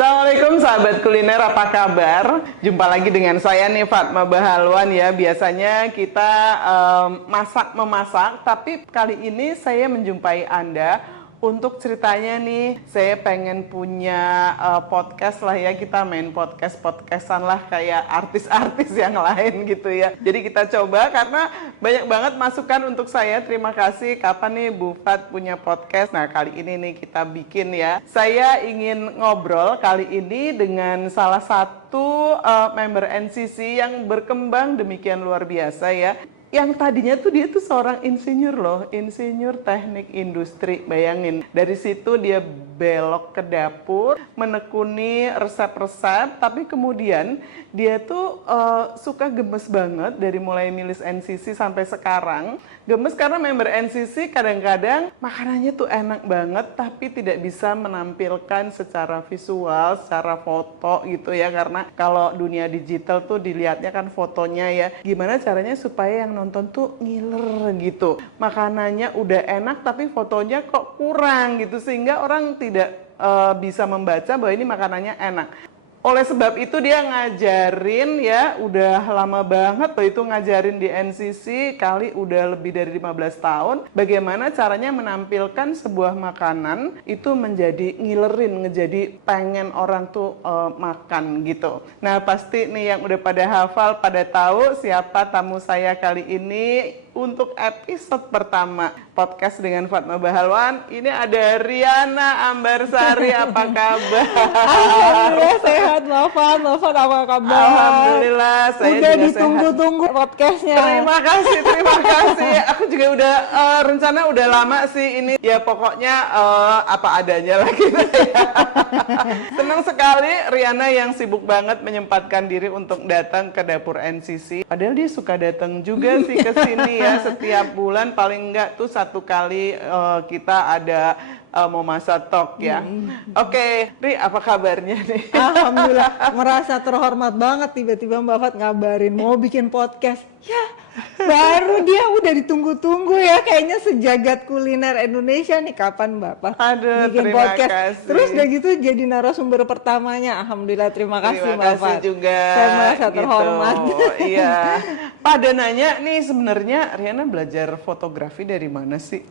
Assalamualaikum sahabat kuliner, apa kabar? Jumpa lagi dengan saya nih Fatma Bahalwan ya. Biasanya kita memasak, tapi kali ini saya menjumpai Anda untuk ceritanya nih, saya pengen punya podcast lah ya, kita main podcastan lah kayak artis-artis yang lain gitu ya. Jadi kita coba karena banyak banget masukan untuk saya. Terima kasih, kapan nih Bu Fat punya podcast? Nah kali ini nih kita bikin ya. Saya ingin ngobrol kali ini dengan salah satu member NCC yang berkembang demikian luar biasa ya. Yang tadinya tuh dia tuh seorang insinyur loh, insinyur teknik industri, bayangin. Dari situ dia belok ke dapur, menekuni resep-resep, tapi kemudian dia tuh suka gemes banget dari mulai milis NCC sampai sekarang. Gemes karena member NCC kadang-kadang makanannya tuh enak banget, tapi tidak bisa menampilkan secara visual, secara foto gitu ya. Karena kalau dunia digital tuh dilihatnya kan fotonya ya. Gimana caranya supaya yang nonton tuh ngiler gitu. Makanannya udah enak tapi fotonya kok kurang gitu. Sehingga orang tidak bisa membaca bahwa ini makanannya enak. Oleh sebab itu dia ngajarin ya, udah lama banget loh itu ngajarin di NCC, kali udah lebih dari 15 tahun, bagaimana caranya menampilkan sebuah makanan itu menjadi ngilerin, menjadi pengen orang tuh makan gitu. Nah pasti nih yang udah pada hafal, pada tahu siapa tamu saya kali ini untuk episode pertama podcast dengan Fatma Bahalwan. Ini ada Riana Ambarsari, apa kabar? Alhamdulillah sehat, Nova apa kabar? Alhamdulillah, saya udah juga ditunggu-tunggu podcastnya. Terima kasih. Aku juga udah rencana udah lama sih ini. Ya pokoknya apa adanya lah gitu ya. Senang sekali Riana yang sibuk banget menyempatkan diri untuk datang ke dapur NCC. Padahal dia suka datang juga sih ke sini ya. Setiap bulan paling enggak tuh satu kali kita ada mau masak talk ya. Oke, Ri, apa kabarnya nih? Alhamdulillah, merasa terhormat banget tiba-tiba Mbak Fat ngabarin mau bikin podcast. Ya, baru dia udah ditunggu-tunggu ya, kayaknya sejagat kuliner Indonesia nih, kapan Mbak Fat bikin Terima podcast. kasih. Terus udah gitu jadi narasumber pertamanya. Alhamdulillah, terima kasih Mbak Fat. Juga. Saya merasa terhormat. Iya. Pada nanya nih sebenarnya Riana belajar fotografi dari mana sih?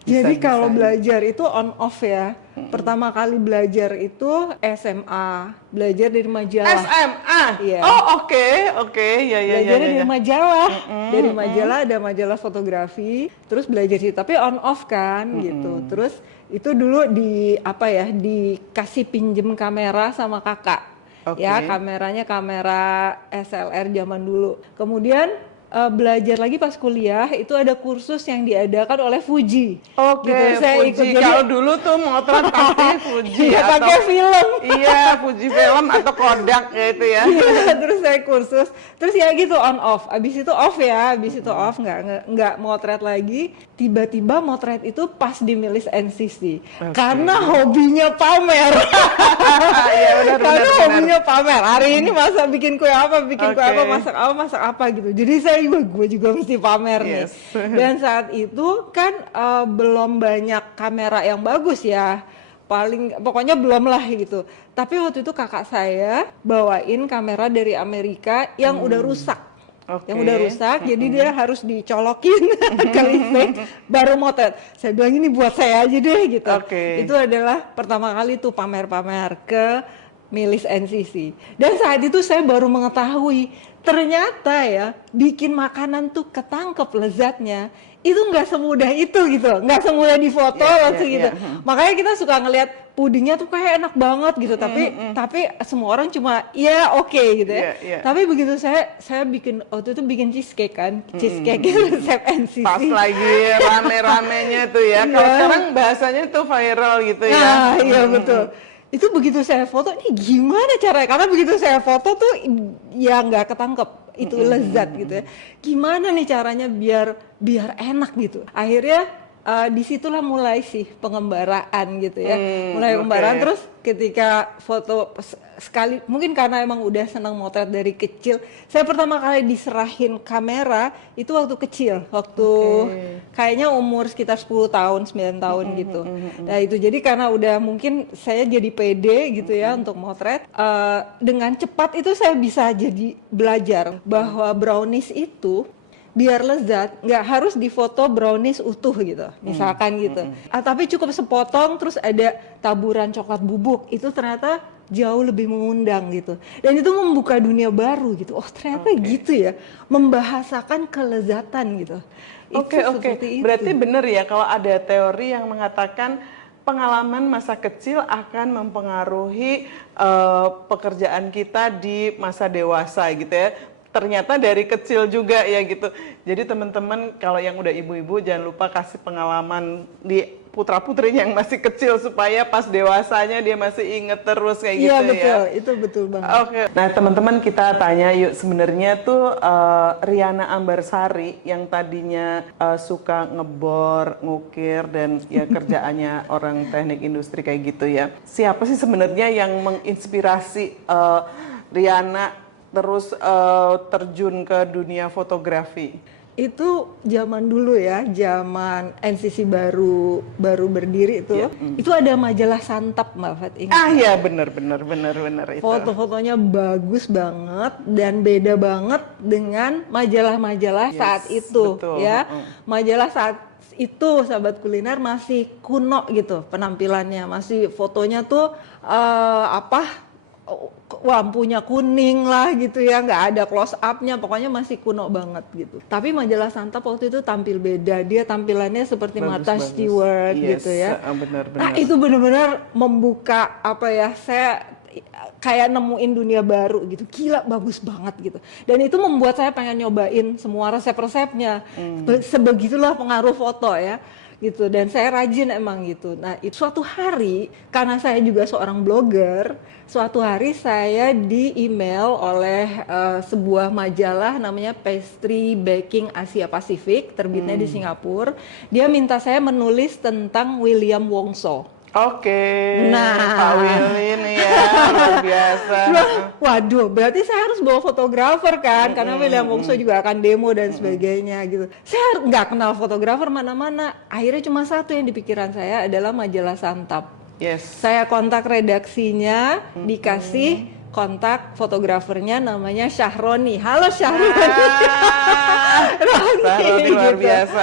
Jadi kalau belajar itu on off ya. Pertama kali belajar itu SMA, belajar dari majalah. SMA? Iya. Oh oke. Ya. Belajarnya dari majalah. Dari majalah ada majalah fotografi, terus belajar situ. Tapi on off kan gitu. Terus itu dulu dikasih pinjem kamera sama kakak. Ya, kameranya kamera SLR zaman dulu. Kemudian belajar lagi pas kuliah itu ada kursus yang diadakan oleh Fuji. Oke, gitu. Saya Fuji. ikut. Jadi kalau dulu tuh motret pasti Fuji ya, atau pakai film. Iya, Fuji film atau Kodak ya itu ya. Iya, terus saya kursus. Terus ya gitu on off. Abis itu off ya, nggak motret lagi. Tiba-tiba motret itu pas di milis NCC. Karena hobinya pamer. Iya benar. Hobinya pamer. Hari ini bikin kue apa, masak apa gitu. Jadi gue juga mesti pamer nih. Dan saat itu kan belum banyak kamera yang bagus ya. Pokoknya belum lah gitu. Tapi waktu itu kakak saya bawain kamera dari Amerika yang udah rusak. Yang udah rusak, jadi dia harus dicolokin ke listrik baru motret. Saya bilang ini buat saya aja deh gitu. Itu adalah pertama kali tuh pamer-pamer ke milis NCC. Dan saat itu saya baru mengetahui ternyata ya bikin makanan tuh ketangkep lezatnya itu nggak semudah itu gitu, nggak semudah di foto gitu. Makanya kita suka ngelihat pudingnya tuh kayak enak banget gitu, tapi semua orang cuma ya oke gitu ya. Tapi begitu saya bikin waktu itu bikin cheesecake kan, cheesecake resep NCC. Pas lagi rame-ramenya tuh ya. Kalau sekarang bahasanya tuh viral gitu ya. Iya betul. Itu begitu saya foto, ini gimana caranya? Karena begitu saya foto tuh ya nggak ketangkep, itu lezat gitu ya. Gimana nih caranya biar enak gitu? Akhirnya disitulah mulai sih pengembaraan gitu ya, mulai pengembaraan. Terus ketika foto sekali, mungkin karena emang udah senang motret dari kecil, saya pertama kali diserahin kamera itu waktu kecil, waktu kayaknya umur sekitar 10 tahun, 9 tahun gitu. Nah itu jadi karena udah mungkin saya jadi pede gitu ya untuk motret, dengan cepat itu saya bisa jadi belajar bahwa brownies itu biar lezat nggak harus difoto brownies utuh gitu, misalkan gitu. Tapi cukup sepotong terus ada taburan coklat bubuk, itu ternyata jauh lebih mengundang gitu. Dan itu membuka dunia baru gitu. Oh ternyata gitu ya, membahasakan kelezatan gitu. Oke. Berarti benar ya kalau ada teori yang mengatakan pengalaman masa kecil akan mempengaruhi pekerjaan kita di masa dewasa gitu ya. Ternyata dari kecil juga ya gitu. Jadi teman-teman kalau yang udah ibu-ibu jangan lupa kasih pengalaman di putra-putrinya yang masih kecil supaya pas dewasanya dia masih inget terus kayak gitu ya. Iya betul, itu betul banget. Oke. Nah teman-teman kita tanya yuk, sebenarnya tuh Riana Ambarsari yang tadinya suka ngebor, ngukir dan ya kerjaannya orang teknik industri kayak gitu ya. Siapa sih sebenarnya yang menginspirasi Riana terus terjun ke dunia fotografi? Itu zaman dulu ya, zaman NCC baru berdiri itu, itu ada majalah Santap, Mbak Fat, ingat? Iya benar itu. Foto-fotonya bagus banget dan beda banget dengan majalah-majalah saat itu, betul. Ya. Majalah saat itu sahabat kuliner masih kuno gitu penampilannya, masih fotonya tuh lampunya kuning lah gitu ya, nggak ada close up-nya, pokoknya masih kuno banget gitu. Tapi majalah Santap waktu itu tampil beda, dia tampilannya seperti Martha Stewart gitu ya. Benar. Nah itu benar-benar membuka saya kayak nemuin dunia baru gitu, gila bagus banget gitu. Dan itu membuat saya pengen nyobain semua resep-resepnya, sebegitulah pengaruh foto ya. Gitu, dan saya rajin emang gitu. Nah suatu hari karena saya juga seorang blogger, suatu hari saya di email oleh sebuah majalah namanya Pastry Baking Asia Pasifik, terbitnya di Singapura. Dia minta saya menulis tentang William Wongso. Nah, Pak Willy nih ya, luar biasa. Waduh, berarti saya harus bawa fotografer kan, karena William Wongso juga akan demo dan sebagainya gitu. Saya nggak kenal fotografer mana-mana. Akhirnya cuma satu yang di pikiran saya adalah majalah Santap. Saya kontak redaksinya, dikasih kontak fotografernya namanya Syahroni. Halo Syahroni. Roni luar biasa.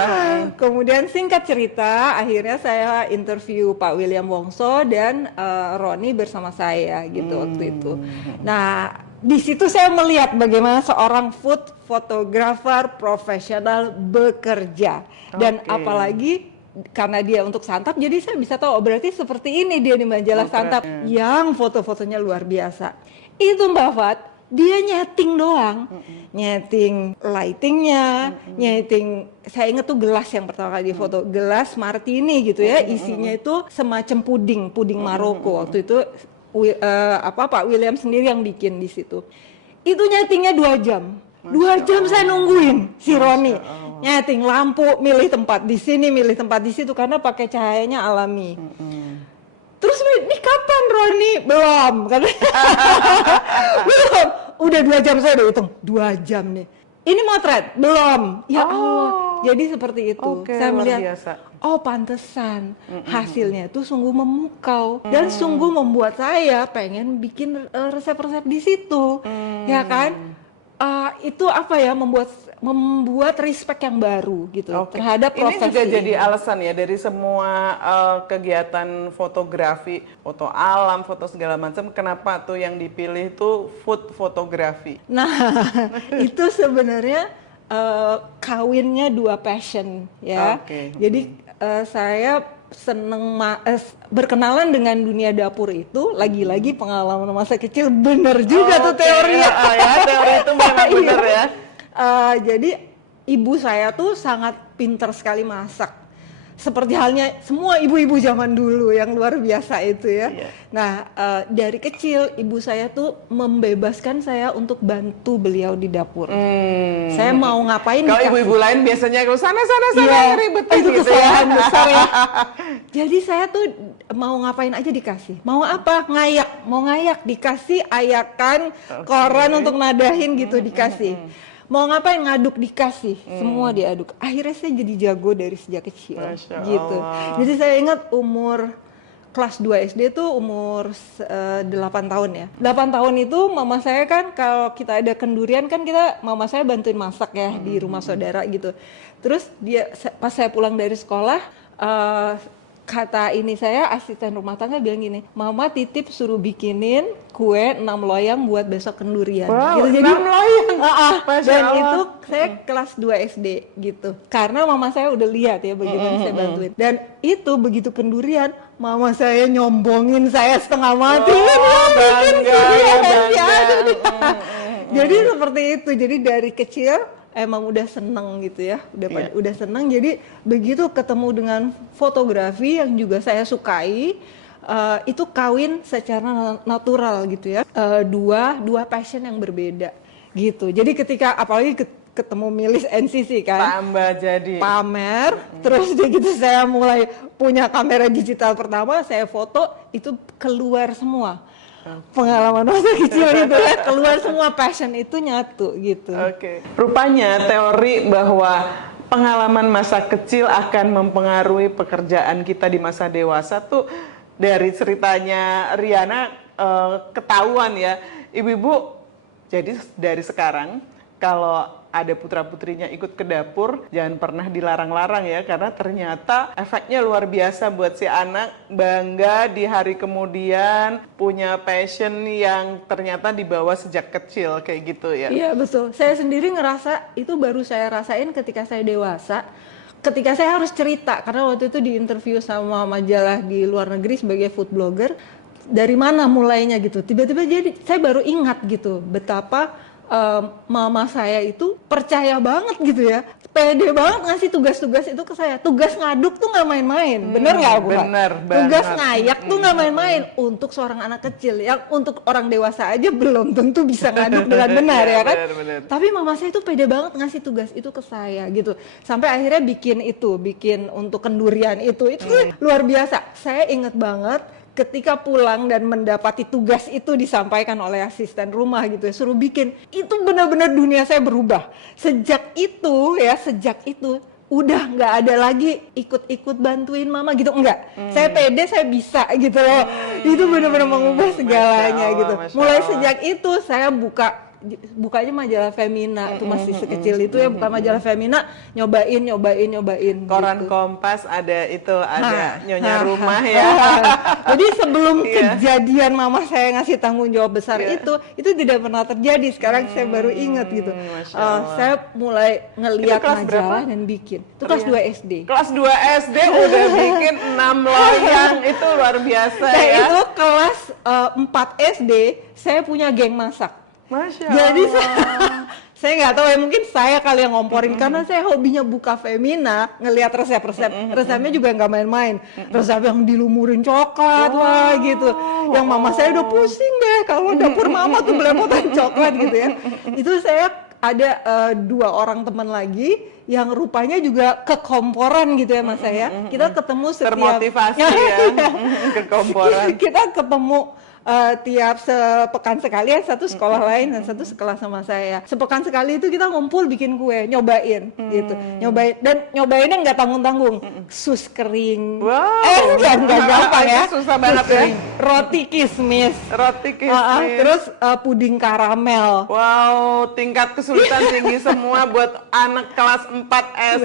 Kemudian singkat cerita, akhirnya saya interview Pak William Wongso dan Roni bersama saya gitu waktu itu. Nah, di situ saya melihat bagaimana seorang food photographer profesional bekerja. Dan apalagi karena dia untuk Santap, jadi saya bisa tahu berarti seperti ini dia di majalah Santap yang foto-fotonya luar biasa. Itu Mbak Fat, dia nyeting doang, nyeting lightingnya, nyeting. Saya inget tuh gelas yang pertama kali di foto, gelas martini gitu ya, isinya itu semacam puding Maroko. Waktu itu Pak William sendiri yang bikin di situ. Itu nyetingnya 2 jam. 2 jam saya nungguin si Roni nyeting lampu, milih tempat di sini, milih tempat di situ karena pakai cahayanya alami. Terus ini kapan Roni? Belum. Belum. Udah 2 jam saya udah hitung. 2 jam nih. Ini motret? Belum. Ya Allah. Jadi seperti itu. Saya melihat, pantesan hasilnya itu sungguh memukau dan sungguh membuat saya pengen bikin resep-resep di situ. Ya kan? Itu membuat respect yang baru gitu terhadap profesi. Ini juga jadi alasan ya dari semua kegiatan fotografi, foto alam, foto segala macam, kenapa tuh yang dipilih tuh food fotografi? Nah, itu sebenarnya kawinnya 2 passion ya. Jadi saya seneng berkenalan dengan dunia dapur itu, lagi-lagi pengalaman masa kecil, bener juga tuh teorinya. Teori itu memang bener ya. Jadi ibu saya tuh sangat pintar sekali masak, seperti halnya semua ibu-ibu zaman dulu yang luar biasa itu ya. Iya. Nah, dari kecil ibu saya tuh membebaskan saya untuk bantu beliau di dapur. Saya mau ngapain Kalau dikasih. ibu-ibu lain biasanya kalau sana ribetin itu gitu kesalahan ya. besar ya. Jadi saya tuh mau ngapain aja dikasih. Mau apa? Mau ngayak dikasih ayakan, koran untuk nadahin gitu dikasih. Mau ngapain ngaduk dikasih, semua diaduk. Akhirnya saya jadi jago dari sejak kecil. Masya gitu. Allah. Jadi saya ingat umur kelas 2 SD tuh umur 8 tahun ya. 8 tahun itu mama saya kan kalau kita ada kendurian kan mama saya bantuin masak ya di rumah saudara gitu. Terus pas saya pulang dari sekolah, kata ini saya asisten rumah tangga bilang gini, mama titip suruh bikinin kue 6 loyang buat besok kendurian. Wow, gitu. 6 loyang. Dan itu saya kelas 2 SD gitu. Karena mama saya udah lihat ya bagaimana saya bantuin. Dan itu begitu kendurian, mama saya nyombongin saya setengah mati. Bangga ya, bangga. Jadi seperti itu. Jadi dari kecil emang udah seneng gitu ya, udah seneng. Jadi begitu ketemu dengan fotografi yang juga saya sukai, itu kawin secara natural gitu ya. Dua passion yang berbeda gitu. Jadi ketika apalagi ketemu Milis NCC kan, tambah jadi pamer, terus gitu saya mulai punya kamera digital pertama, saya foto itu keluar semua. Pengalaman masa kecil itu ya, keluar semua passion itu nyatu gitu. Oke. Rupanya teori bahwa pengalaman masa kecil akan mempengaruhi pekerjaan kita di masa dewasa tuh dari ceritanya Riana ketahuan ya. Ibu-ibu, jadi dari sekarang kalau ada putra-putrinya ikut ke dapur, jangan pernah dilarang-larang ya, karena ternyata efeknya luar biasa buat si anak, bangga di hari kemudian, punya passion yang ternyata dibawa sejak kecil, kayak gitu ya. Iya betul, saya sendiri ngerasa itu baru saya rasain ketika saya dewasa, ketika saya harus cerita, karena waktu itu di interview sama majalah di luar negeri sebagai food blogger, dari mana mulainya gitu, tiba-tiba jadi saya baru ingat gitu, betapa mama saya itu percaya banget gitu ya, pede banget ngasih tugas-tugas itu ke saya. Tugas ngaduk tuh nggak main-main, bener nggak Bu? Bener Tugas banget. ngayak tuh nggak main-main untuk seorang anak kecil, yang untuk orang dewasa aja belum tentu bisa ngaduk dengan benar ya kan. Bener. Tapi mama saya itu pede banget ngasih tugas itu ke saya gitu, sampai akhirnya bikin untuk kendurian itu luar biasa. Saya inget banget ketika pulang dan mendapati tugas itu disampaikan oleh asisten rumah gitu ya, suruh bikin, itu benar-benar dunia saya berubah. Sejak itu udah nggak ada lagi ikut-ikut bantuin mama gitu, enggak. Saya pede, saya bisa gitu loh. Itu benar-benar mengubah segalanya gitu. Mulai sejak itu saya bukanya majalah Femina, itu masih sekecil itu ya, buka majalah Femina, nyobain Koran gitu. Kompas ada Nyonya Rumah ya. Jadi sebelum kejadian mama saya ngasih tanggung jawab besar itu tidak pernah terjadi. Sekarang saya baru ingat gitu. Saya mulai ngelihat majalah dan bikin. Itu kelas 2 SD. Kelas 2 SD udah bikin 6 loyang, itu luar biasa ya. Itu kelas 4 SD saya punya geng masak. Masya Jadi Allah. saya nggak tahu ya, mungkin saya kali yang ngomporin karena saya hobinya buka Femina, ngelihat resepnya juga nggak main-main, resep yang dilumurin coklat lah gitu, yang mama saya udah pusing deh kalau dapur mama tuh belepotan coklat gitu ya. Itu saya ada 2 orang teman lagi yang rupanya juga kekomporan gitu ya mas saya. Kita ketemu setiap termotivasi ya, kekomporan. Kita ketemu tiap sepekan sekali ya, satu sekolah lain dan satu sekelas sama saya. Sepekan sekali itu kita ngumpul bikin kue, nyobain gitu. Nyobainnya nggak tanggung-tanggung. Sus kering. Wow. Nggak gampang ya. Susah banget kering. Roti kismis. Terus puding karamel. Wow, tingkat kesulitan tinggi semua buat anak kelas 4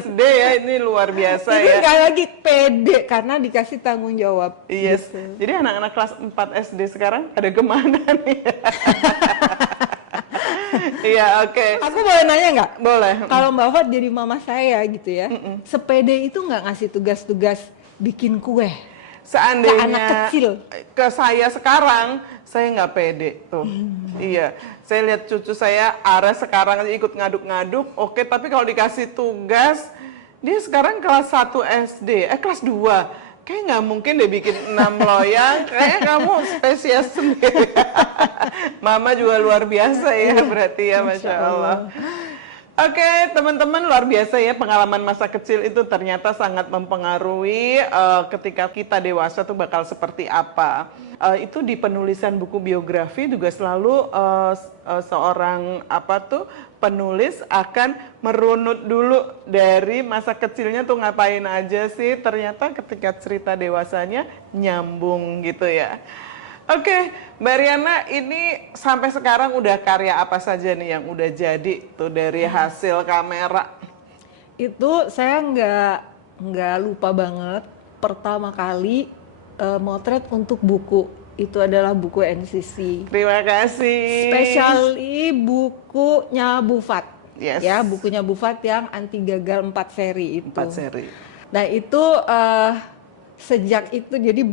SD ya, ini luar biasa Itu ya. sekali lagi pede karena dikasih tanggung jawab. Yes. Gitu. Jadi anak-anak kelas 4 SD sekarang ada kemana nih? Iya, oke. Aku boleh nanya nggak? Boleh. Kalau Mbak Fat jadi mama saya gitu ya, sepede itu nggak ngasih tugas-tugas bikin kue? Seandainya ke anak kecil. Ke saya sekarang, saya nggak pede tuh. Iya, saya lihat cucu saya Ares sekarang aja ikut ngaduk-ngaduk, oke. Tapi kalau dikasih tugas, Dia sekarang kelas 1 SD, kelas 2. Kayak nggak mungkin deh bikin 6 loyang, kayaknya kamu spesies sendiri. Mama juga luar biasa ya berarti ya, Masya Allah. Oke, teman-teman, luar biasa ya, pengalaman masa kecil itu ternyata sangat mempengaruhi ketika kita dewasa tuh bakal seperti apa. Itu di penulisan buku biografi juga selalu seorang penulis akan merunut dulu dari masa kecilnya tuh ngapain aja sih, ternyata ketika cerita dewasanya nyambung gitu ya. Oke, Mbak Riana, ini sampai sekarang udah karya apa saja nih yang udah jadi tuh dari hasil kamera? Itu saya nggak lupa banget, pertama kali motret untuk buku. Itu adalah buku NCC. Terima kasih. Especially bukunya Bufat. Yes. Ya, bukunya Bufat yang anti gagal 4 seri itu. 4 seri. Nah, itu sejak itu jadi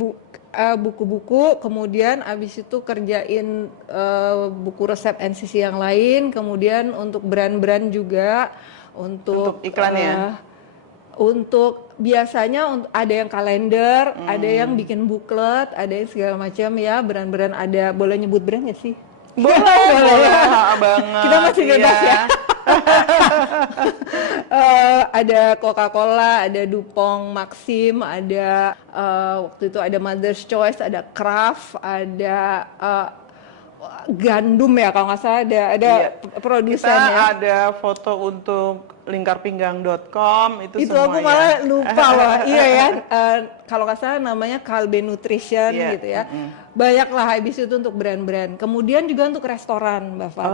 buku-buku, kemudian abis itu kerjain buku resep NCC yang lain, kemudian untuk brand-brand juga, untuk iklan ya? Untuk biasanya ada yang kalender, ada yang bikin booklet, ada yang segala macam ya, brand-brand ada. Boleh nyebut brand nggak sih? Boleh banget. Kita masih bebas ya. Ada Coca-Cola, ada Dupont, Maxim, ada waktu itu ada Mother's Choice, ada Kraft, ada Gandum ya kalau nggak salah, ada produsennya. Kita ada foto untuk lingkarpinggang.com itu semua. Aku malah lupa loh. Iya ya, kalau nggak salah namanya Kalbe Nutrition gitu ya. Banyak lah habis itu untuk brand-brand. Kemudian juga untuk restoran, Mbak Fat.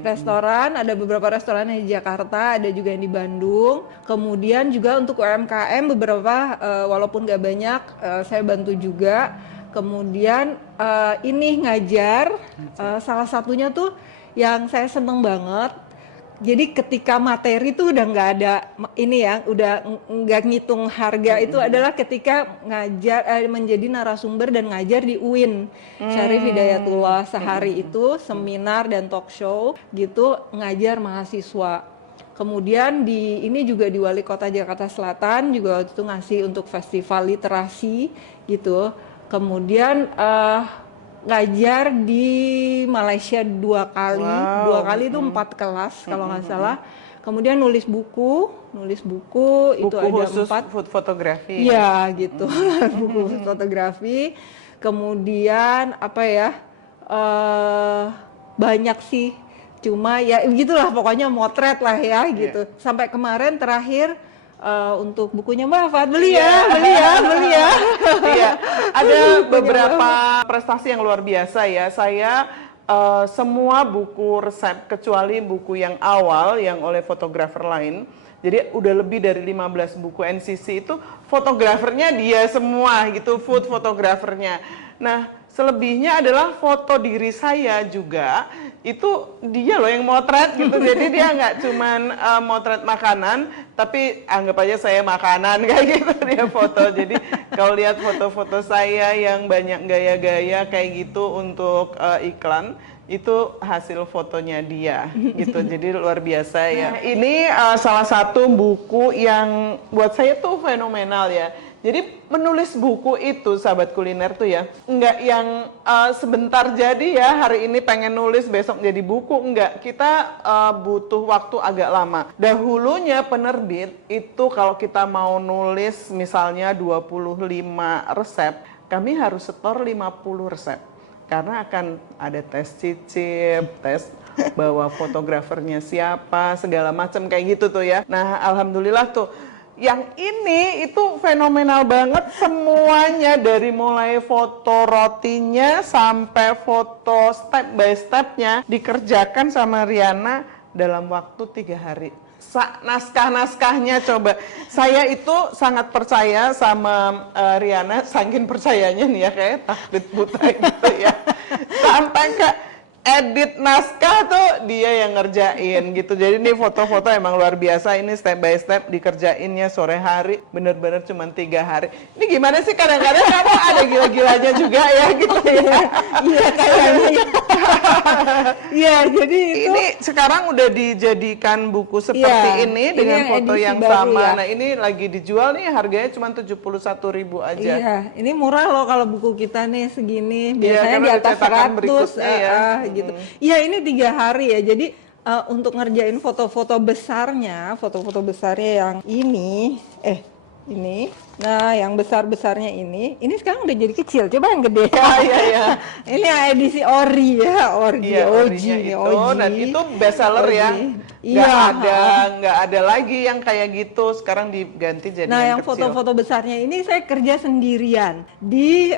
Restoran, ada beberapa restoran di Jakarta, ada juga yang di Bandung. Kemudian juga untuk UMKM beberapa, walaupun nggak banyak, saya bantu juga. Kemudian ini ngajar, salah satunya tuh yang saya seneng banget. Jadi ketika materi tuh udah nggak ada ini ya, udah nggak ngitung harga, itu adalah ketika ngajar, menjadi narasumber dan ngajar di UIN. Syarif Hidayatullah sehari itu seminar dan talk show gitu, ngajar mahasiswa. Kemudian ini juga di Wali Kota Jakarta Selatan juga waktu itu ngasih untuk festival literasi gitu. Kemudian ngajar di Malaysia 2 kali, 2 kali itu 4 kelas kalau nggak salah. Kemudian nulis buku itu ada khusus 4 food fotografi. Ya gitu, buku fotografi. Kemudian banyak sih, cuma ya gitulah pokoknya motret lah ya gitu. Sampai kemarin terakhir untuk bukunya Mbak Fat, beli ya. Iya, ada beberapa prestasi yang luar biasa ya. Saya semua buku resep kecuali buku yang awal yang oleh fotografer lain. Jadi udah lebih dari 15 buku NCC itu fotografernya dia semua gitu, food fotografernya. Nah, selebihnya adalah foto diri saya juga, itu dia loh yang motret gitu. Jadi dia nggak cuman motret makanan, tapi anggap aja saya makanan kayak gitu dia foto. Jadi kalau lihat foto-foto saya yang banyak gaya-gaya kayak gitu untuk iklan, itu hasil fotonya dia gitu. Jadi luar biasa ya. Ini salah satu buku yang buat saya tuh fenomenal ya. Jadi menulis buku itu, sahabat kuliner tuh ya, enggak yang sebentar jadi ya, hari ini pengen nulis, besok jadi buku, enggak. Kita butuh waktu agak lama. Dahulunya penerbit itu kalau kita mau nulis misalnya 25 resep, kami harus setor 50 resep. Karena akan ada tes cicip, tes bawa fotografernya siapa, segala macam kayak gitu tuh ya. Nah, alhamdulillah tuh. Yang ini itu fenomenal banget semuanya, dari mulai foto rotinya sampai foto step by stepnya dikerjakan sama Riana dalam waktu 3 hari. Naskah-naskahnya coba, saya itu sangat percaya sama Riana, saking percayanya nih ya, kayak taklit buta gitu ya. Sampai ke edit naskah tuh dia yang ngerjain gitu. Jadi ini foto-foto emang luar biasa, ini step by step dikerjainnya sore hari, bener-bener cuma 3 hari. Ini gimana sih, kadang-kadang kamu ada gila-gilanya juga ya gitu ya. Iya kayaknya. Iya, jadi itu ini sekarang udah dijadikan buku seperti ini dengan foto yang sama. Ya. Nah, ini lagi dijual nih harganya cuma 71.000 aja. Iya, ini murah loh kalau buku kita nih segini. Biasanya di atas 100 gitu. Iya, ini 3 hari ya. Jadi untuk ngerjain foto-foto besarnya yang ini, nah yang besarnya ini sekarang udah jadi kecil. Coba yang gede. Iya. Ini edisi ori ya, OG. Dan itu bestseller ya. Nggak ada lagi yang kayak gitu. Sekarang diganti jadi yang foto-foto besarnya ini saya kerja sendirian di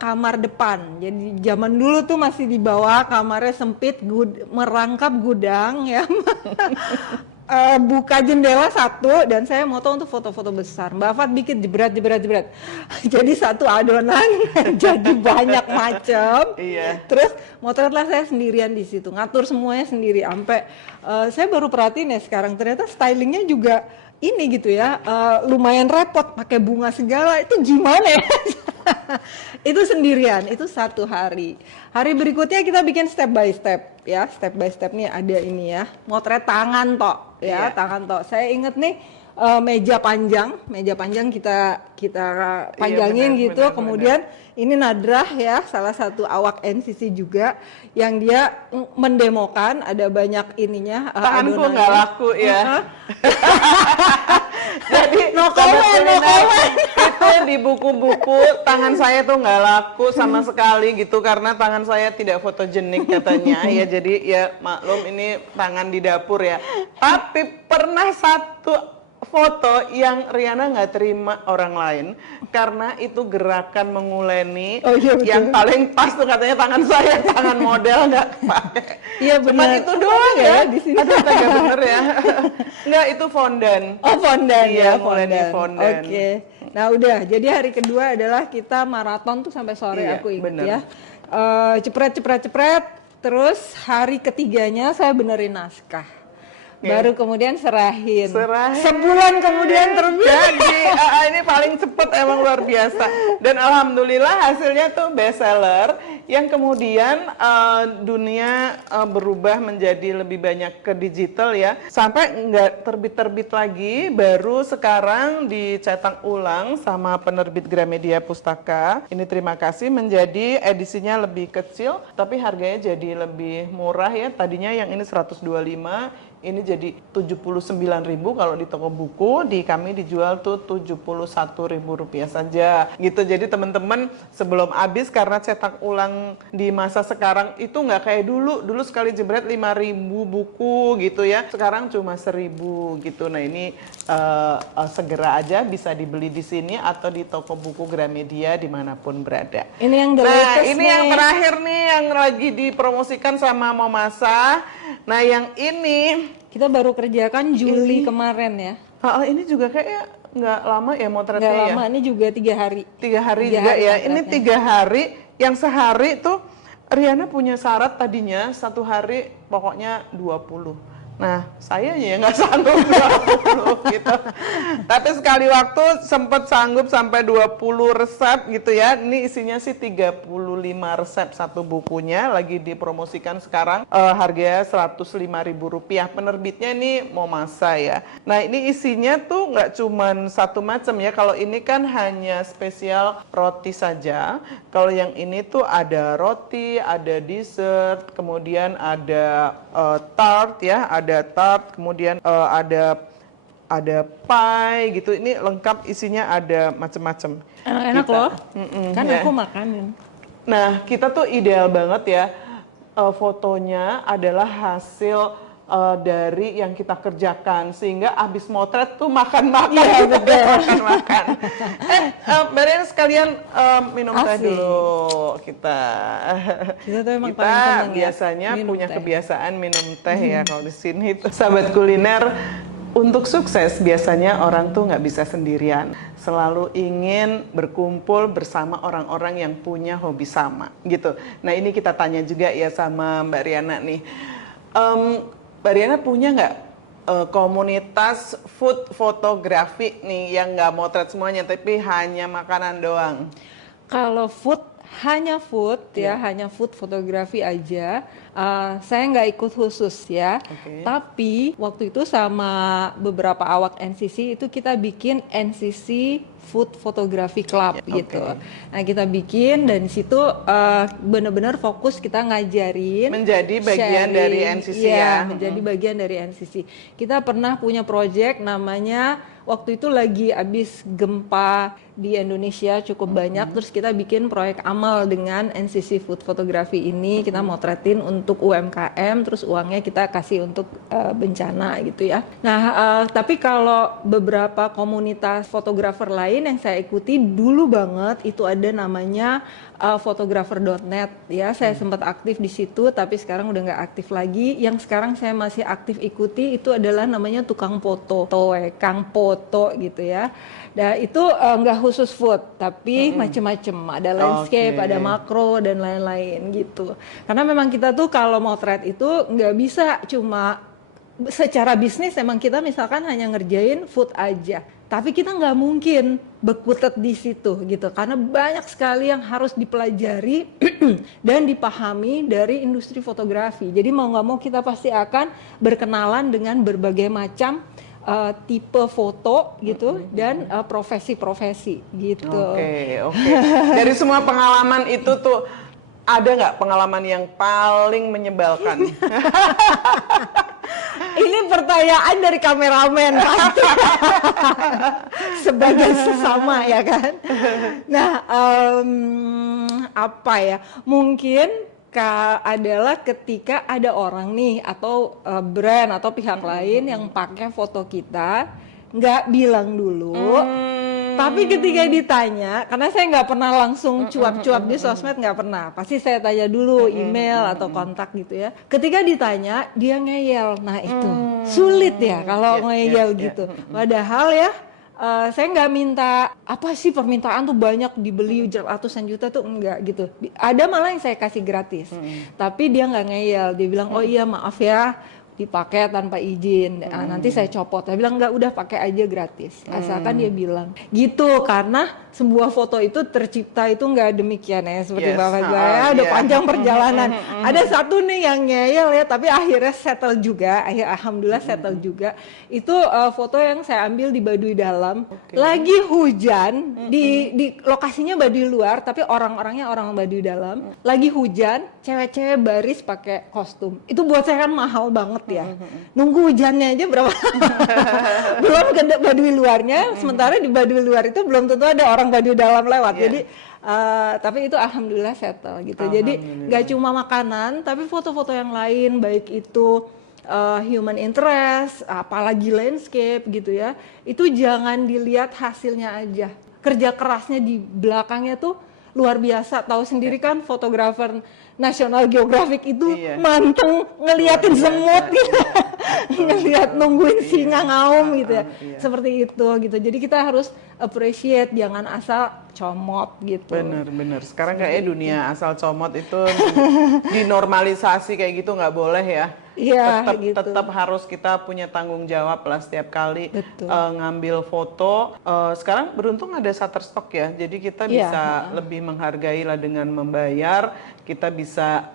kamar depan. Jadi zaman dulu tuh masih di bawah, kamarnya sempit, merangkap gudang ya. Buka jendela satu dan saya moto untuk foto-foto besar. Mbak Fat bikin jebret. Jadi satu adonan jadi banyak macam. Iya. Terus motretlah saya sendirian di situ, ngatur semuanya sendiri. Sampai saya baru perhatiin ya sekarang ternyata stylingnya juga ini gitu ya, lumayan repot pakai bunga segala. Itu gimana ya? Itu sendirian, itu 1 hari. Hari berikutnya kita bikin step by step ya. Step by step nih ada ini ya, motret tangan tok ya, tangan tok. Saya inget nih meja panjang kita panjangin gitu. Kemudian ini Nadrah ya, salah satu awak NCC juga yang dia mendemokan, ada banyak ininya. Tanganku nggak laku ya. Jadi no comment. Itu di buku-buku tangan saya tuh nggak laku sama sekali gitu karena tangan saya tidak fotogenik katanya ya. Jadi ya maklum ini tangan di dapur ya. Tapi pernah satu foto yang Riana nggak terima orang lain karena itu gerakan menguleni yang paling pas tuh katanya tangan saya, tangan model nggak pakai. Iya benar. Cuma itu doang ya di sini. Aduh, agak bener ya. Nggak, itu fondan. Oh fondan iya, ya, fondan. Oke. Nah udah, jadi hari kedua adalah kita maraton tuh sampai sore, aku ingat ya. Cepret. Terus hari ketiganya saya benerin naskah. Baru kemudian serahin. Sebulan kemudian terbit. Jadi ini paling cepet emang luar biasa. Dan alhamdulillah hasilnya tuh bestseller yang kemudian dunia berubah menjadi lebih banyak ke digital ya. Sampai nggak terbit-terbit lagi, baru sekarang dicetak ulang sama penerbit Gramedia Pustaka. Ini terima kasih, menjadi edisinya lebih kecil tapi harganya jadi lebih murah ya. Tadinya yang ini 125, ini jadi 79.000 kalau di toko buku, di kami dijual tuh 71.000 rupiah saja gitu. Jadi teman-teman sebelum habis karena cetak ulang di masa sekarang itu nggak kayak dulu sekali jebret 5.000 buku gitu ya, sekarang cuma 1.000 gitu. Nah ini segera aja bisa dibeli di sini atau di toko buku Gramedia dimanapun berada. Ini yang ini yang terakhir nih yang lagi dipromosikan sama Momasa. Nah yang ini kita baru kerjakan Juli kemarin ya. Ini juga kayak nggak lama ya motretnya ya? Nggak lama, ini juga 3 hari. 3 hari juga ya. Ini 3 hari, yang sehari tuh Riana punya syarat tadinya 1 hari pokoknya 20. Nah, saya ya nggak sanggup 20 gitu. Tapi sekali waktu sempat sanggup sampai 20 resep gitu ya. Ini isinya sih 35 resep satu bukunya, lagi dipromosikan sekarang. Harganya Rp105.000. Penerbitnya ini Momasa ya. Nah, ini isinya tuh nggak cuman satu macam ya. Kalau ini kan hanya spesial roti saja. Kalau yang ini tuh ada roti, ada dessert, kemudian ada tart ya, ada tart, kemudian ada pie gitu. Ini lengkap isinya, ada macam-macam. Enak-enak loh. Kan ya. Aku makanin. Nah, kita tuh ideal banget ya. Fotonya adalah hasil dari yang kita kerjakan sehingga abis motret tuh makan-makan. Iya, betul. Makan-makan. Mbak Riana sekalian minum teh dulu kita. Tuh emang kita biasanya punya kebiasaan minum teh ya kalau di sini. Sahabat kuliner, untuk sukses biasanya orang tuh nggak bisa sendirian. Selalu ingin berkumpul bersama orang-orang yang punya hobi sama gitu. Nah ini kita tanya juga ya sama Mbak Riana nih. Mbak Riana punya nggak komunitas food fotografi nih yang nggak motret semuanya tapi hanya makanan doang? Kalau food hanya food ya, hanya food fotografi aja. Saya nggak ikut khusus ya. Tapi waktu itu sama beberapa awak NCC itu kita bikin NCC Food Photography Club gitu. Nah kita bikin dan di situ benar-benar fokus kita ngajarin. Menjadi bagian sharing, dari NCC ya. Menjadi bagian dari NCC. Kita pernah punya project namanya waktu itu lagi abis gempa di Indonesia cukup banyak, terus kita bikin proyek amal dengan NCC Food Photography ini, kita motretin untuk UMKM, terus uangnya kita kasih untuk bencana gitu ya. Nah, tapi kalau beberapa komunitas fotografer lain yang saya ikuti dulu banget itu ada namanya photographer.net ya, saya sempat aktif di situ tapi sekarang udah nggak aktif lagi. Yang sekarang saya masih aktif ikuti itu adalah namanya tukang foto, kang foto gitu ya. Dan itu nggak khusus food tapi macem-macem, ada landscape, ada makro dan lain-lain gitu. Karena memang kita tuh kalau motret itu nggak bisa cuma secara bisnis, emang kita misalkan hanya ngerjain food aja. Tapi kita nggak mungkin berkutat di situ gitu, karena banyak sekali yang harus dipelajari dan dipahami dari industri fotografi. Jadi mau nggak mau kita pasti akan berkenalan dengan berbagai macam tipe foto gitu dan profesi-profesi gitu. Oke. Dari semua pengalaman itu tuh ada nggak pengalaman yang paling menyebalkan? Ini pertanyaan dari kameramen pasti sebagai sesama ya kan. Nah, apa ya? Mungkin adalah ketika ada orang nih atau brand atau pihak lain yang pakai foto kita nggak bilang dulu. Tapi ketika ditanya, karena saya nggak pernah langsung cuap-cuap di sosmed, nggak pernah. Pasti saya tanya dulu email atau kontak gitu ya. Ketika ditanya, dia ngeyel. Nah itu sulit ya kalau ngeyel gitu. Padahal ya, saya nggak minta, apa sih permintaan tuh banyak dibeli ratusan juta tuh enggak gitu. Ada malah yang saya kasih gratis. Tapi dia nggak ngeyel. Dia bilang, oh iya maaf ya, dipakai tanpa izin, nanti saya copot. Saya bilang enggak, udah pakai aja gratis, asalkan dia bilang gitu. Karena sebuah foto itu tercipta itu enggak demikian ya, seperti Bapak saya udah panjang perjalanan. Ada satu nih yang ngeyel ya, tapi akhirnya settle juga, alhamdulillah settle juga. Itu foto yang saya ambil di Baduy Dalam, lagi hujan, di lokasinya Baduy Luar, tapi orang-orangnya orang Baduy Dalam, lagi hujan, cewek-cewek baris pakai kostum. Itu buat saya kan mahal banget ya. Nunggu hujannya aja berapa belum ke Baduy Luarnya, sementara di Baduy Luar itu belum tentu ada orang Baduy Dalam lewat. Jadi tapi itu alhamdulillah settle gitu. Jadi nggak cuma makanan tapi foto-foto yang lain, baik itu human interest, apalagi landscape gitu ya, itu jangan dilihat hasilnya aja, kerja kerasnya di belakangnya tuh luar biasa. Tahu sendiri kan fotografer National Geographic itu manteng ngeliatin semut gitu, ngeliat nungguin singa ngaum gitu ya, seperti itu gitu. Jadi kita harus appreciate, jangan asal comot gitu. Bener. Sekarang kayaknya dunia asal comot itu dinormalisasi kayak gitu, nggak boleh ya. Iya, tetap harus kita punya tanggung jawab lah setiap kali ngambil foto. Sekarang beruntung ada Shutterstock ya, jadi kita bisa lebih menghargai lah dengan membayar. Kita bisa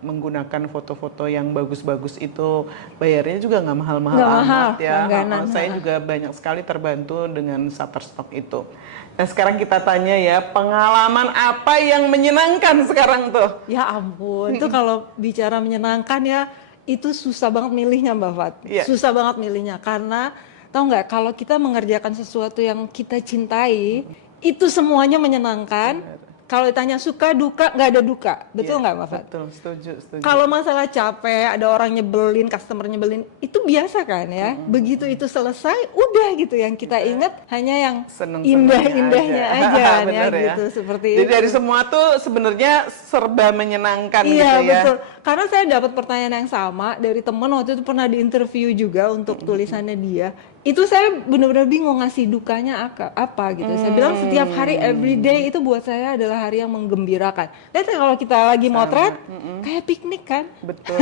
menggunakan foto-foto yang bagus-bagus itu, bayarnya juga nggak mahal-mahal amat ya. Saya juga banyak sekali terbantu dengan Shutterstock itu. Nah sekarang kita tanya ya, pengalaman apa yang menyenangkan sekarang tuh? Ya ampun, itu kalau bicara menyenangkan ya, itu susah banget milihnya Mbak Fat. Susah banget milihnya, karena tahu nggak, kalau kita mengerjakan sesuatu yang kita cintai, itu semuanya menyenangkan. Kalau ditanya suka duka, nggak ada duka, betul nggak Mbak Fat? Betul, setuju. Kalau masalah capek, ada orang nyebelin, customer nyebelin, itu biasa kan ya. Begitu itu selesai, udah gitu. Yang kita ingat hanya yang indah-indahnya aja ya, gitu. Seperti jadi itu. Dari semua tuh sebenarnya serba menyenangkan gitu ya. Iya betul. Karena saya dapat pertanyaan yang sama dari teman waktu itu, pernah diinterview juga untuk tulisannya dia. Itu saya benar-benar bingung ngasih dukanya apa gitu. Saya bilang setiap hari, every day itu buat saya adalah hari yang menggembirakan. Lihat kalau kita lagi motret, kayak piknik kan? Betul.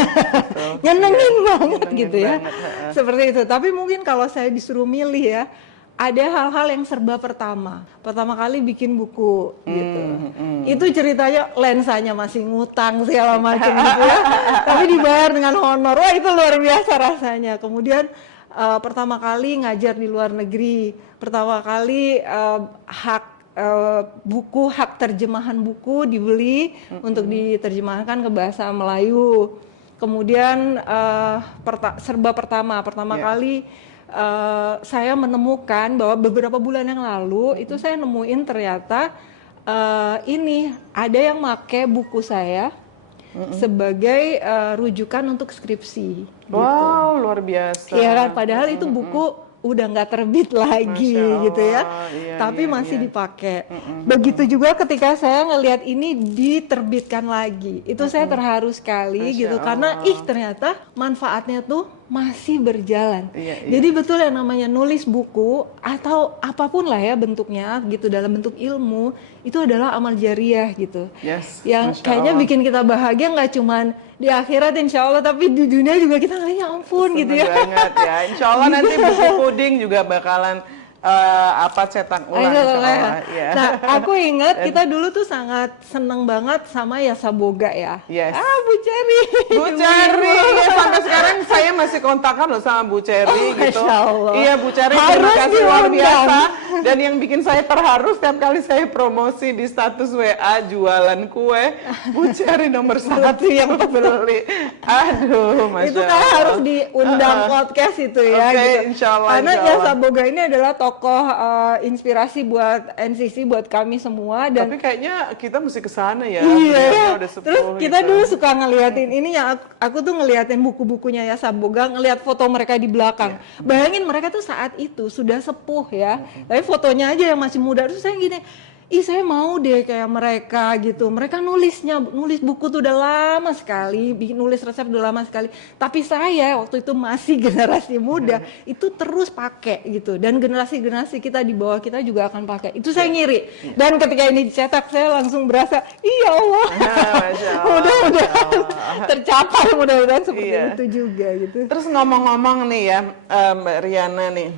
Nyenengin banget gitu ya. Seperti itu. Tapi mungkin kalau saya disuruh milih ya, ada hal-hal yang serba pertama kali bikin buku gitu. Itu ceritanya lensanya masih ngutang segala macam gitu ya, tapi dibayar dengan honor. Wah, itu luar biasa rasanya. Kemudian pertama kali ngajar di luar negeri, pertama kali hak terjemahan buku dibeli untuk diterjemahkan ke bahasa Melayu. Kemudian serba pertama kali saya menemukan bahwa beberapa bulan yang lalu itu saya nemuin ternyata ini ada yang make buku saya sebagai rujukan untuk skripsi. Wow, gitu. Luar biasa. Iya kan, padahal itu buku udah nggak terbit lagi gitu ya, tapi masih dipakai. Begitu juga ketika saya ngelihat ini diterbitkan lagi, itu saya terharu sekali gitu, karena ternyata manfaatnya tuh masih berjalan. Jadi betul yang namanya nulis buku atau apapun lah ya bentuknya gitu, dalam bentuk ilmu, itu adalah amal jariah gitu. Yang kayaknya bikin kita bahagia nggak cuman di akhirat insya Allah, tapi di dunia juga kita ya ampun. Seneng gitu ya. Banget ya. Insya Allah nanti buku puding juga bakalan cetak ulang. Ya. Nah, aku ingat kita dulu tuh sangat seneng banget sama Yasa Boga ya. Bu Cherry. Bu Cherry. Ya, sampai sekarang saya masih kontakan loh sama Bu Cherry gitu. Iya, Bu Cherry terima kasih luar biasa. Dan yang bikin saya terharu setiap kali saya promosi di status WA jualan kue, Bu Cherry nomor 1 yang beli. Aduh, Masya itu kan harus diundang podcast itu ya. Gitu. Insya Allah. Karena Yasa Boga ini adalah tokoh inspirasi buat NCC, buat kami semua. Dan tapi kayaknya kita mesti ke sana ya. Iya. Udah sepuh, terus kita gitu. dulu suka ngeliatin ini yang aku tuh ngeliatin buku-bukunya Yasa Boga, ngeliat foto mereka di belakang. Bayangin mereka tuh saat itu sudah sepuh ya. Tapi fotonya aja yang masih muda. Terus saya gini, saya mau deh kayak mereka gitu. Mereka nulis buku tuh udah lama sekali, nulis resep udah lama sekali. Tapi saya waktu itu masih generasi muda, itu terus pakai gitu. Dan generasi-generasi kita di bawah kita juga akan pakai. Itu saya ngiri. Dan ketika ini dicetak, saya langsung berasa, ya Allah, mudah-mudahan tercapai, mudah-mudahan seperti itu juga gitu. Terus ngomong-ngomong nih ya, Mbak Riana nih,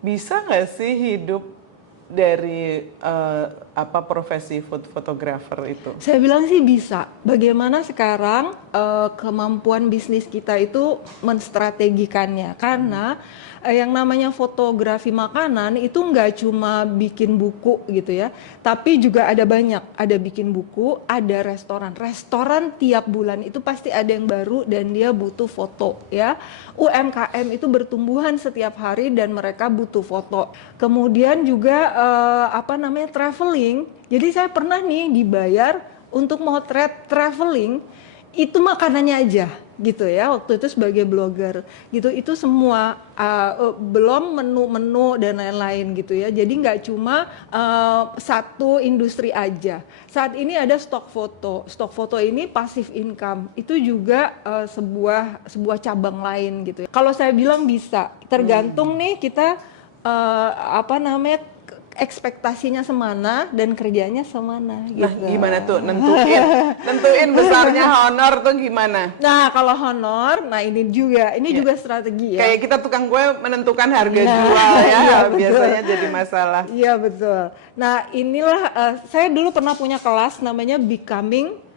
bisa nggak sih hidup dari profesi food photographer itu? Saya bilang sih bisa. Bagaimana sekarang kemampuan bisnis kita itu menstrategikannya, karena yang namanya fotografi makanan itu nggak cuma bikin buku gitu ya, tapi juga ada banyak, ada bikin buku, ada restoran tiap bulan itu pasti ada yang baru dan dia butuh foto ya. UMKM itu bertumbuhan setiap hari dan mereka butuh foto. Kemudian juga traveling. Jadi saya pernah nih dibayar untuk motret traveling, itu makanannya aja gitu ya, waktu itu sebagai blogger gitu. Itu semua belum menu-menu dan lain-lain gitu ya. Jadi nggak cuma satu industri aja. Saat ini ada stok foto ini passive income, itu juga sebuah cabang lain gitu ya. Kalau saya bilang bisa, tergantung nih kita ekspektasinya semana dan kerjanya semana gitu. Nah, gimana tuh nentuin besarnya honor tuh gimana? Nah, kalau honor, ini juga strategi ya. Kayak kita tukang kue menentukan harga jual ya, biasanya jadi masalah. Iya, betul. Nah, inilah saya dulu pernah punya kelas namanya Becoming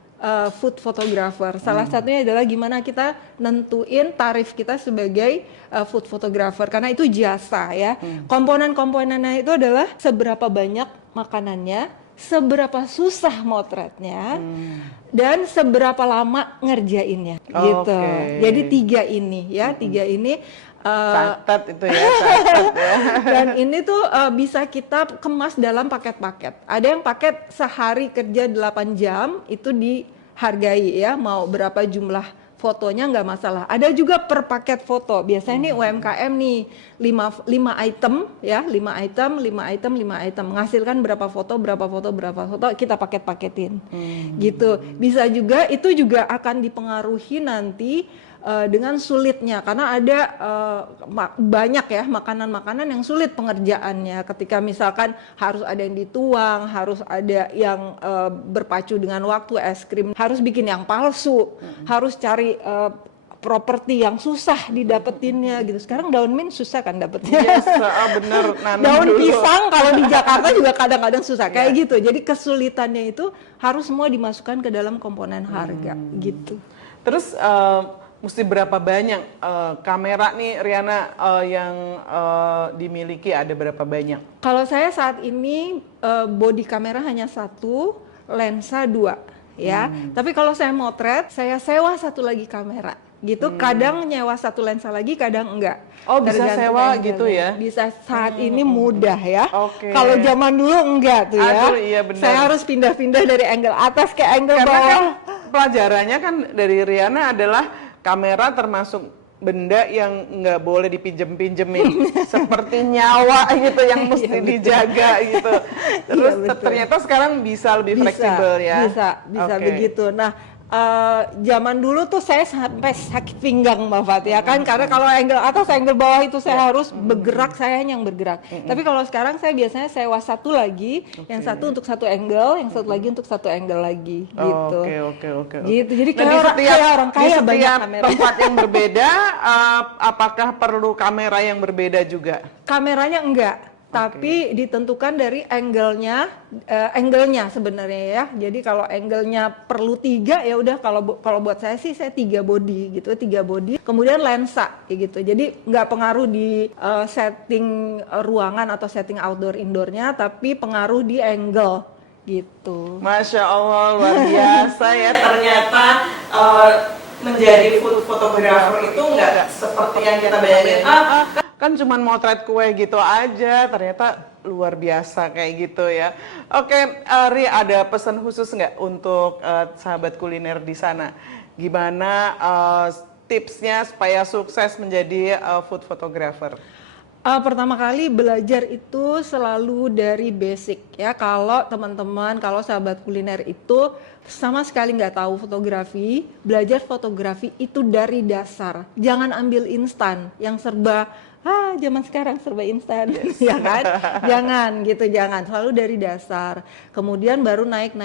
food photographer. Salah satunya adalah gimana kita nentuin tarif kita sebagai food photographer, karena itu jasa ya. Komponen-komponennya itu adalah seberapa banyak makanannya, seberapa susah motretnya, dan seberapa lama ngerjainnya gitu. Jadi tiga ini. Catat itu ya, catat ya. Dan ini tuh bisa kita kemas dalam paket-paket. Ada yang paket sehari kerja 8 jam, itu dihargai ya, mau berapa jumlah fotonya nggak masalah. Ada juga per paket foto, biasanya nih UMKM nih 5 item ya, 5 item, menghasilkan berapa foto, kita paket-paketin gitu. Bisa juga, itu juga akan dipengaruhi nanti dengan sulitnya, karena ada banyak ya makanan-makanan yang sulit pengerjaannya, ketika misalkan harus ada yang dituang, harus ada yang berpacu dengan waktu, es krim harus bikin yang palsu, harus cari properti yang susah didapetinnya gitu. Sekarang daun mint susah kan dapetnya. Yes, bener. Daun pisang kalau di Jakarta juga kadang-kadang susah kayak gitu. Jadi kesulitannya itu harus semua dimasukkan ke dalam komponen harga gitu. Terus mesti berapa banyak kamera nih Riana yang dimiliki, ada berapa banyak? Kalau saya saat ini body kamera hanya 1, lensa 2 ya. Tapi kalau saya motret, saya sewa 1 lagi kamera gitu. Kadang nyewa 1 lensa lagi, kadang enggak. Oh, bisa sewa gitu ya? Bisa, saat ini mudah ya. Okay. Kalau zaman dulu enggak tuh ya. Aduh, iya benar. Saya harus pindah-pindah dari angle atas ke angle Karena bawah. kan pelajarannya kan dari Riana adalah kamera termasuk benda yang nggak boleh dipinjem-pinjemin. Seperti nyawa gitu yang mesti dijaga gitu. Terus ternyata sekarang bisa lebih fleksibel ya? Bisa begitu. Nah, zaman dulu tuh saya sampai sakit pinggang Mbak Fat ya kan, karena kalau angle atas angle bawah itu saya harus bergerak, saya yang bergerak. Tapi kalau sekarang saya biasanya sewa 1 lagi, yang 1 untuk 1 angle, yang 1 lagi untuk 1 angle lagi gitu. Oke. Gitu. Jadi kayak orang kaya banyak kamera. Tempat yang berbeda, apakah perlu kamera yang berbeda juga? Kameranya enggak. Tapi ditentukan dari angle-nya sebenarnya ya. Jadi kalau angle-nya perlu 3 ya udah, kalau buat saya sih saya 3 body gitu, 3 body. Kemudian lensa kayak gitu. Jadi nggak pengaruh di setting ruangan atau setting outdoor indoornya, tapi pengaruh di angle gitu. Masya Allah, luar biasa ya. Ternyata menjadi fotografer itu nggak seperti yang kita bayangin. Kan cuman motret kue gitu aja, ternyata luar biasa kayak gitu ya. Oke, Ri, ada pesan khusus nggak untuk sahabat kuliner di sana? Gimana tipsnya supaya sukses menjadi food photographer? Pertama kali belajar itu selalu dari basic ya. Kalau teman-teman, kalau sahabat kuliner itu sama sekali nggak tahu fotografi, belajar fotografi itu dari dasar. Jangan ambil instan yang serba zaman sekarang serba instan, ya kan? Jangan, selalu dari dasar. Kemudian baru naik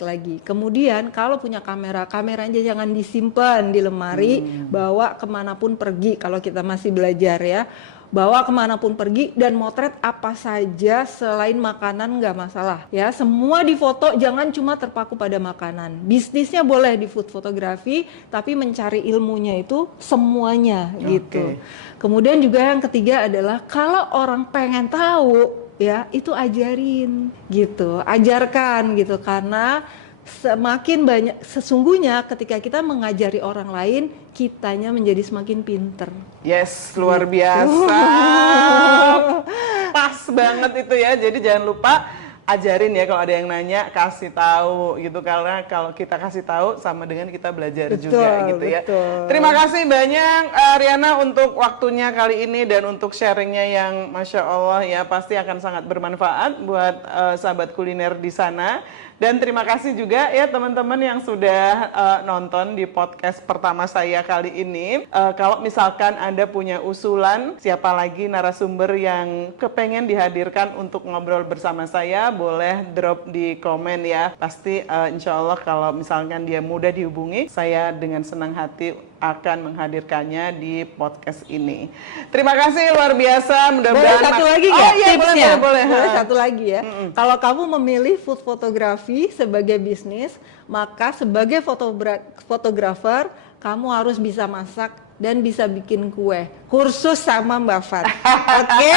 lagi. Kemudian kalau punya kameranya jangan disimpan di lemari, bawa kemanapun pergi kalau kita masih belajar ya. Bawa kemanapun pergi dan motret apa saja selain makanan nggak masalah ya. Semua difoto, jangan cuma terpaku pada makanan. Bisnisnya boleh di food fotografi, tapi mencari ilmunya itu semuanya gitu. Kemudian juga yang ketiga adalah kalau orang pengen tahu ya, itu ajarin gitu, ajarkan gitu, karena semakin banyak, sesungguhnya ketika kita mengajari orang lain, kitanya menjadi semakin pinter. Yes, luar biasa. Pas banget itu ya. Jadi jangan lupa ajarin ya, kalau ada yang nanya kasih tahu gitu, karena kalau kita kasih tahu sama dengan kita belajar juga gitu ya. Terima kasih banyak Riana untuk waktunya kali ini dan untuk sharingnya yang Masya Allah ya, pasti akan sangat bermanfaat buat sahabat kuliner di sana. Dan terima kasih juga ya teman-teman yang sudah nonton di podcast pertama saya kali ini. Kalau misalkan Anda punya usulan siapa lagi narasumber yang kepengen dihadirkan untuk ngobrol bersama saya, boleh drop di komen ya. Pasti insya Allah kalau misalkan dia mudah dihubungi, saya dengan senang hati akan menghadirkannya di podcast ini. Terima kasih, luar biasa. Mudah-mudahan boleh satu lagi nggak tipsnya? Boleh satu lagi ya. Kalau kamu memilih food fotografi sebagai bisnis, maka sebagai fotografer kamu harus bisa masak dan bisa bikin kue. Kursus sama Mbak Fat. Oke?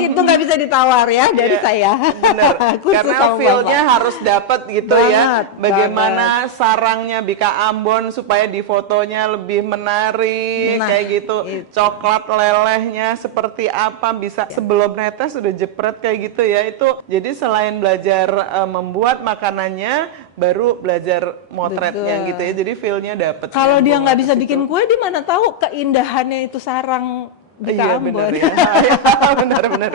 Itu nggak bisa ditawar ya dari saya. Bener. Karena feel-nya harus dapat gitu ya. Bagaimana sarangnya Bika Ambon supaya di fotonya lebih menarik kayak gitu. Coklat lelehnya seperti apa, bisa sebelum netes sudah jepret kayak gitu ya. Itu jadi selain belajar membuat makanannya, baru belajar motretnya gitu ya. Jadi feel-nya dapat. Kalau dia nggak bisa bikin kue, dia mana tahu keindahannya itu sarang Bika Ambon. Benar ya. benar.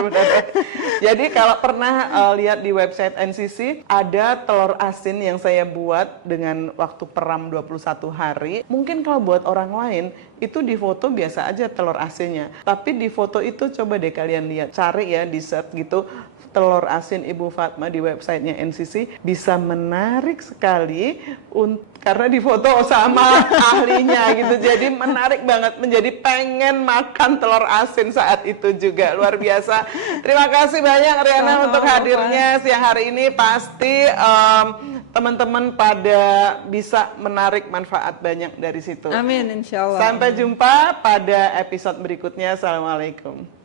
Jadi kalau pernah lihat di website NCC, ada telur asin yang saya buat dengan waktu peram 21 hari. Mungkin kalau buat orang lain, itu di foto biasa aja telur asinnya. Tapi di foto itu coba deh kalian lihat, cari ya di search gitu, telur asin Ibu Fatma di websitenya NCC bisa menarik sekali karena difoto sama ahlinya gitu. Jadi menarik banget, menjadi pengen makan telur asin saat itu juga. Luar biasa. Terima kasih banyak Riana untuk hadirnya siang hari ini. Pasti teman-teman pada bisa menarik manfaat banyak dari situ. Amin, insya Allah. Sampai jumpa pada episode berikutnya. Assalamualaikum.